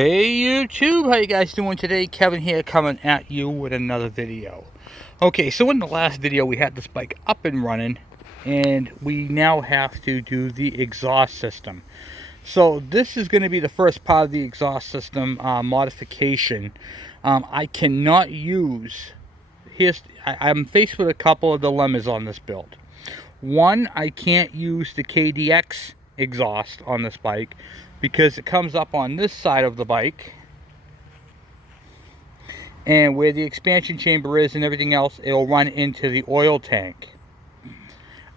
Hey YouTube, how you guys doing today? Kevin here, coming at you with another video. Okay, so in the last video we had this bike up and running, and we now have to do the exhaust system. So this is going to be the first part of the exhaust system modification. I cannot use, I'm faced with a couple of dilemmas on this build. One, I can't use the KDX exhaust on this bike because it comes up on this side of the bike, and where the expansion chamber is and everything else, it'll run into the oil tank.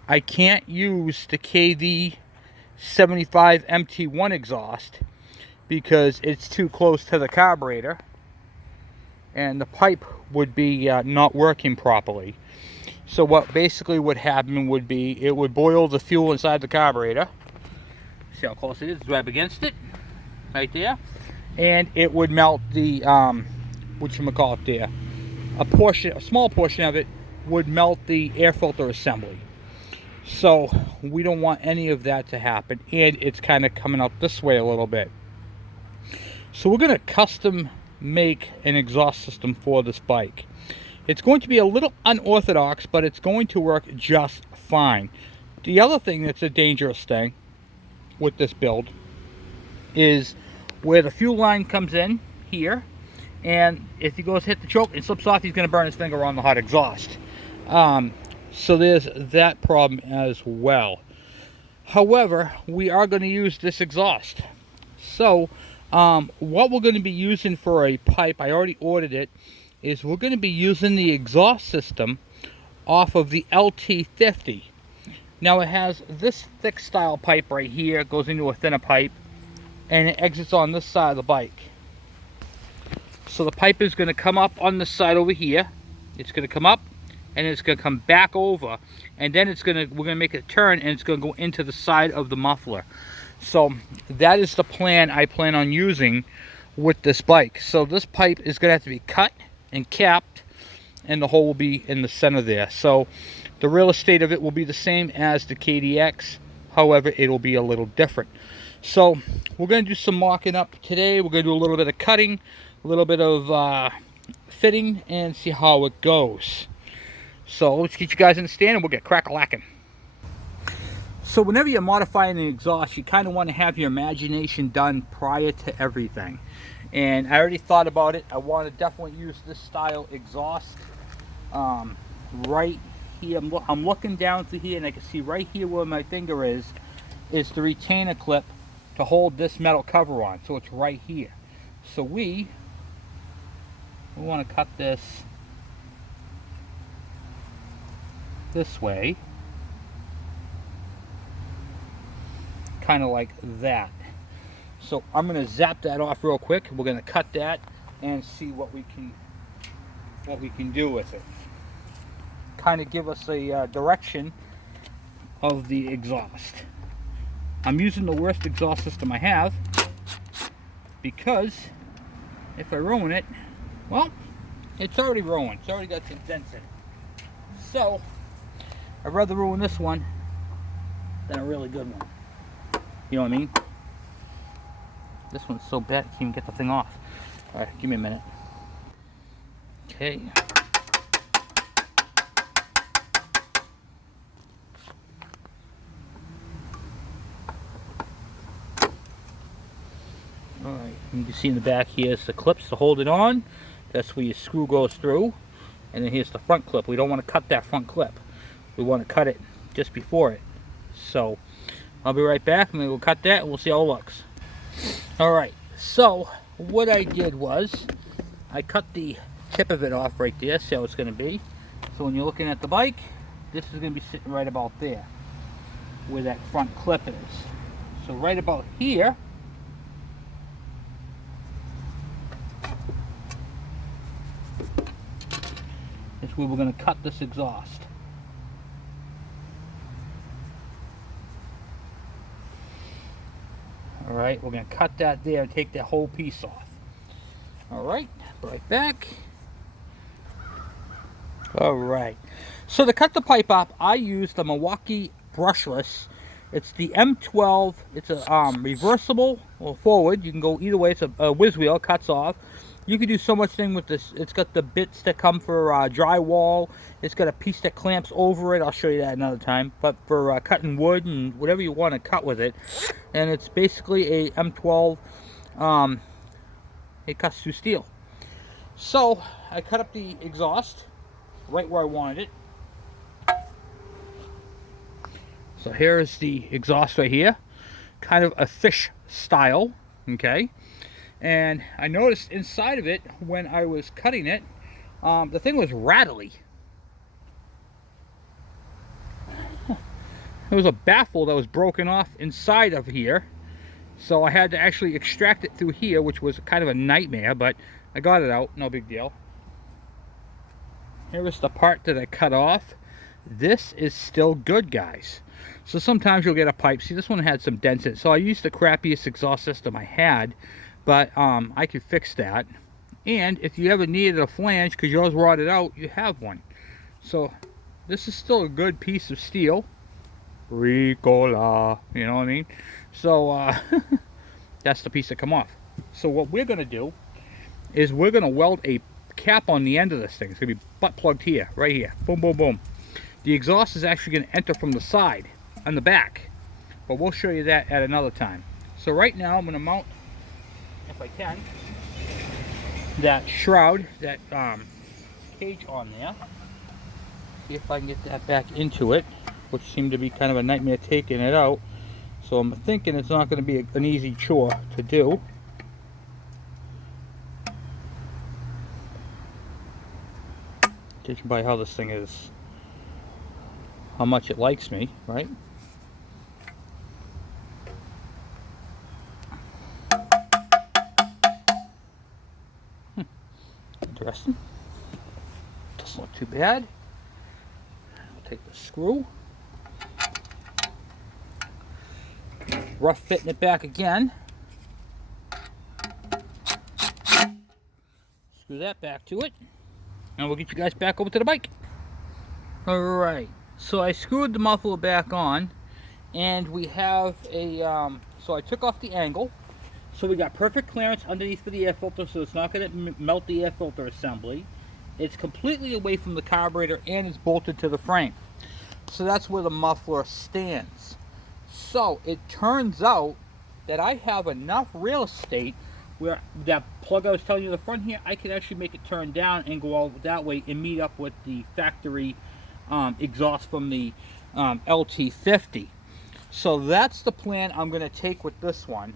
I can't use the KV75 MT1 exhaust because it's too close to the carburetor and the pipe would be not working properly. So what basically would happen would be it would boil the fuel inside the carburetor. See how close it is? Right against it, right there, and it would melt the whatchamacallit there. A small portion of it would melt the air filter assembly. So we don't want any of that to happen, and it's kind of coming out this way a little bit. So we're going to custom make an exhaust system for this bike. It's going to be a little unorthodox, but it's going to work just fine. The other thing that's a dangerous thing with this build is where the fuel line comes in here, and if he goes to hit the choke and slips off, he's going to burn his finger on the hot exhaust. So there's that problem as well. However, we are going to use this exhaust. So what we're going to be using for a pipe, I already ordered it, is we're going to be using the exhaust system off of the LT50. Now it has this thick style pipe right here. It goes into a thinner pipe, and it exits on this side of the bike. So the pipe is going to come up on this side over here. It's going to come up, and it's going to come back over, and then we're going to make it turn, and it's going to go into the side of the muffler. So that is the plan I plan on using with this bike. So this pipe is going to have to be cut and capped, and the hole will be in the center there. So the real estate of it will be the same as the KDX, however it will be a little different. So we're going to do some mocking up today. We're going to do a little bit of cutting, a little bit of fitting, and see how it goes. So let's get you guys in the stand and we'll get crack-a-lacking. So whenever you're modifying an exhaust, you kind of want to have your imagination done prior to everything. And I already thought about it. I want to definitely use this style exhaust right here. I'm looking down through here, and I can see right here where my finger is the retainer clip to hold this metal cover on. So it's right here. So we want to cut this way, kind of like that. So I'm going to zap that off real quick. We're going to cut that and see what we can do with it. Kind of give us a direction of the exhaust. I'm using the worst exhaust system I have because if I ruin it, well, it's already ruined. It's already got some dents in it. So I'd rather ruin this one than a really good one. You know what I mean? This one's so bad I can't even get the thing off. Alright, give me a minute. Okay. Alright, you can see in the back here is the clips to hold it on. That's where your screw goes through. And then here's the front clip. We don't want to cut that front clip. We want to cut it just before it. So I'll be right back, and we'll cut that and we'll see how it looks. Alright, so what I did was I cut the tip of it off right there. See how it's going to be. So when you're looking at the bike, this is going to be sitting right about there where that front clip is. So right about here is where we're going to cut this exhaust. Alright, we're going to cut that there and take that whole piece off. Alright, right back. Alright, so to cut the pipe up, I used the Milwaukee brushless It's the M12. It's a reversible or forward. You can go either way. It's a whiz wheel, cuts off. You can do so much thing with this. It's got the bits that come for drywall. It's got a piece that clamps over it. I'll show you that another time. But for cutting wood and whatever you want to cut with it. And it's basically a M12. It cuts through steel. So I cut up the exhaust right where I wanted it. So here's the exhaust right here, kind of a fish style, okay? And I noticed inside of it, when I was cutting it, the thing was rattly. There was a baffle that was broken off inside of here. So I had to actually extract it through here, which was kind of a nightmare, but I got it out, no big deal. Here is the part that I cut off. This is still good, guys. So sometimes you'll get a pipe. See, this one had some dents in it. So I used the crappiest exhaust system I had, but I could fix that. And if you ever needed a flange because yours rotted out, you have one. So this is still a good piece of steel. Ricola, you know what I mean? So that's the piece that come off. So what we're gonna do is we're gonna weld a cap on the end of this thing. It's gonna be butt plugged here, right here. Boom, boom, boom. The exhaust is actually going to enter from the side on the back, but we'll show you that at another time. So right now I'm going to mount, if I can, that shroud, that cage on there. See if I can get that back into it, which seemed to be kind of a nightmare taking it out. So I'm thinking it's not going to be an easy chore to do. Judging by how this thing is, how much it likes me, right? Interesting. Doesn't look too bad. I'll take the screw. Rough fitting it back again. Screw that back to it. And we'll get you guys back over to the bike. Alright. So I screwed the muffler back on, and we have a, so I took off the angle, so we got perfect clearance underneath for the air filter, so it's not going to melt the air filter assembly. It's completely away from the carburetor, and it's bolted to the frame. So that's where the muffler stands. So it turns out that I have enough real estate where that plug I was telling you in the front here, I can actually make it turn down and go all that way and meet up with the factory exhaust from the LT50. So that's the plan I'm going to take with this one.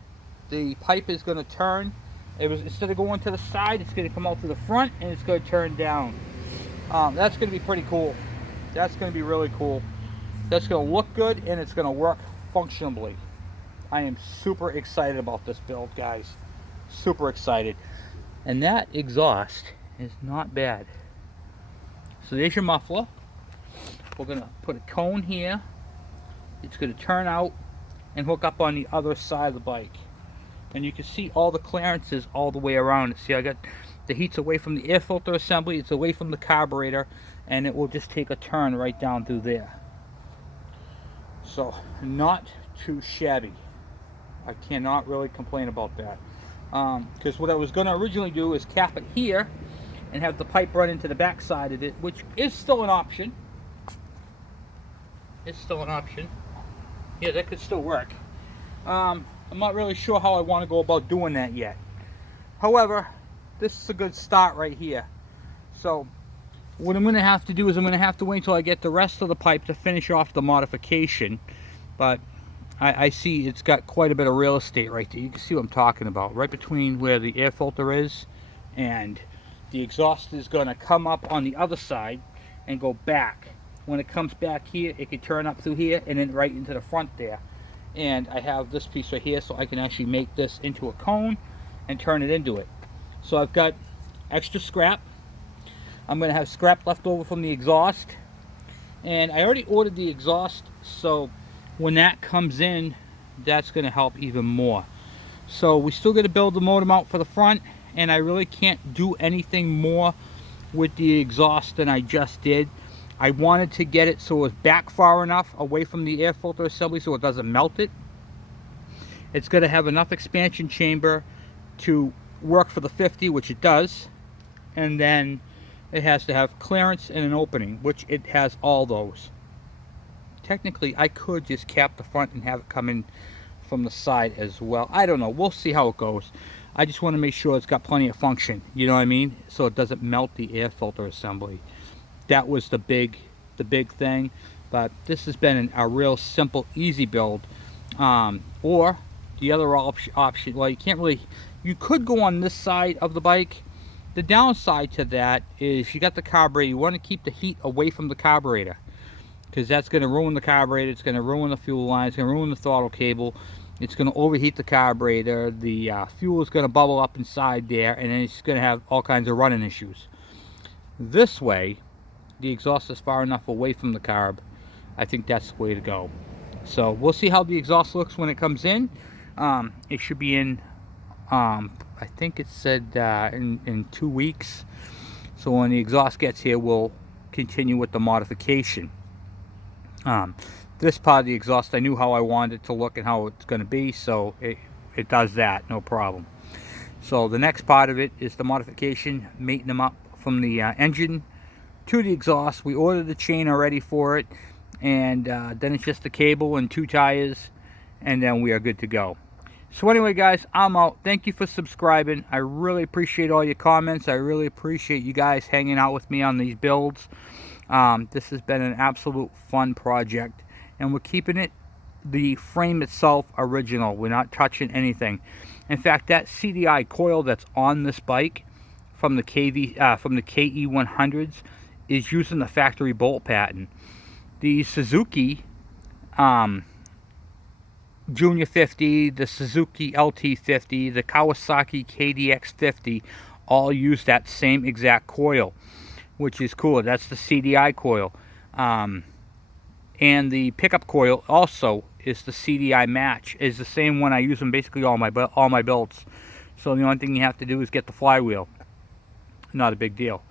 The pipe is going to turn. Instead of going to the side, it's going to come out to the front and it's going to turn down. That's going to be pretty cool. That's going to be really cool. That's going to look good and it's going to work functionally. I am super excited about this build, guys. Super excited. And that exhaust is not bad. So there's your muffler. We're going to put a cone here. It's going to turn out and hook up on the other side of the bike. And you can see all the clearances all the way around it. See, I got the heat's away from the air filter assembly. It's away from the carburetor. And it will just take a turn right down through there. So, not too shabby. I cannot really complain about that. Because what I was going to originally do is cap it here and have the pipe run into the back side of it, which is still an option. It's still an option. Yeah, that could still work. I'm not really sure how I want to go about doing that yet. However, this is a good start right here. So what I'm going to have to do is I'm going to have to wait until I get the rest of the pipe to finish off the modification. But I see it's got quite a bit of real estate right there. You can see what I'm talking about. Right between where the air filter is and the exhaust is going to come up on the other side and go back. When it comes back here, it can turn up through here and then right into the front there. And I have this piece right here, so I can actually make this into a cone and turn it into it. So I've got extra scrap. I'm going to have scrap left over from the exhaust. And I already ordered the exhaust, so when that comes in, that's going to help even more. So we still got to build the motor mount for the front, and I really can't do anything more with the exhaust than I just did. I wanted to get it so it was back far enough away from the air filter assembly so it doesn't melt it. It's going to have enough expansion chamber to work for the 50, which it does, and then it has to have clearance and an opening, which it has all those. Technically, I could just cap the front and have it come in from the side as well. I don't know. We'll see how it goes. I just want to make sure it's got plenty of function, you know what I mean? So it doesn't melt the air filter assembly. That was the big thing. But this has been a real simple, easy build. Or the other option, well, you can't really, you could go on this side of the bike. The downside to that is you got the carburetor. You want to keep the heat away from the carburetor, because that's going to ruin the carburetor. It's going to ruin the fuel line. It's going to ruin the throttle cable. It's going to overheat the carburetor. The fuel is going to bubble up inside there, and then it's going to have all kinds of running issues. This way, the exhaust is far enough away from the carb. I think that's the way to go. So we'll see how the exhaust looks when it comes in. It should be in, I think it said in 2 weeks. So when the exhaust gets here, we'll continue with the modification. This part of the exhaust, I knew how I wanted it to look and how it's going to be, so it does that, no problem. So the next part of it is the modification, mating them up from the engine to the exhaust. We ordered the chain already for it, and then it's just the cable and 2 tires, and then we are good to go. So anyway, guys, I'm out. Thank you for subscribing. I really appreciate all your comments. I really appreciate you guys hanging out with me on these builds. This has been an absolute fun project, and we're keeping it, the frame itself, original. We're not touching anything. In fact, that CDI coil that's on this bike from the KE100s is using the factory bolt pattern. The Suzuki Junior 50, the Suzuki LT50, the Kawasaki KDX50 all use that same exact coil, which is cool. That's the CDI coil. And the pickup coil also is the CDI match. Is the same one I use in basically all my builds. So the only thing you have to do is get the flywheel. Not a big deal.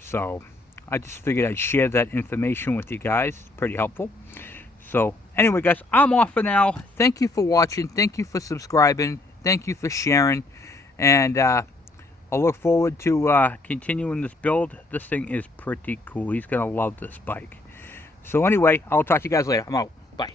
So I just figured I'd share that information with you guys. It's pretty helpful. So anyway, guys, I'm off for now. Thank you for watching. Thank you for subscribing. Thank you for sharing. And I'll look forward to continuing this build. This thing is pretty cool. He's going to love this bike. So anyway, I'll talk to you guys later. I'm out. Bye.